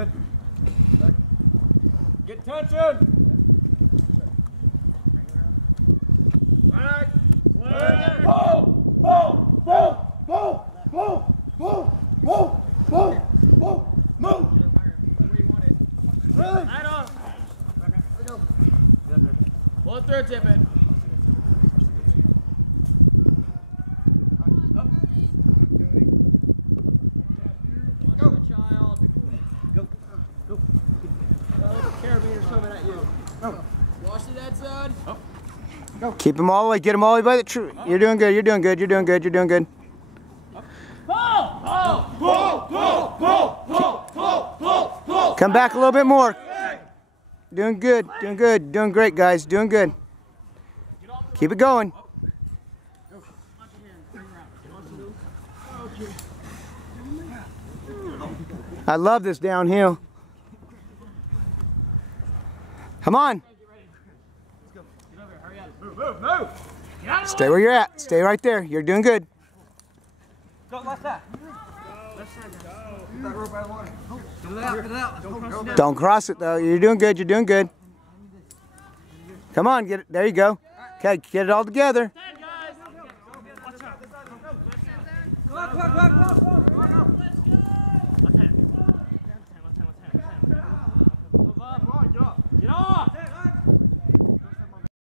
Good. Get tension. Right. Pull. Pull. Pull. Pull. Pull. Pull. Pull. Pull. Pull. Move. Really? Right on. Pull it through, tip it. Go, child. Go. Go. Carabiner swimming at you. Go. Wash the dead zone. Oh. Go. Keep them all the way. Get them all the way by the tree. You're doing good. You're doing good. You're doing good. You're doing good. Pull! Pull! Pull. Pull. Pull. Pull. Pull. Pull. Pull. Come back a little bit more. Doing good. Doing good. Doing great, guys. Doing good. Keep it going. I love this downhill. Come on. Move. Move. Move. Stay where you're at. Stay right there. You're doing good. Go left side. Left side. Get that rope out of the water. Get it out. Get it out. Don't cross it though. You're doing good. You're doing good. Come on, get it. There you go. Okay, get it all together. Get off!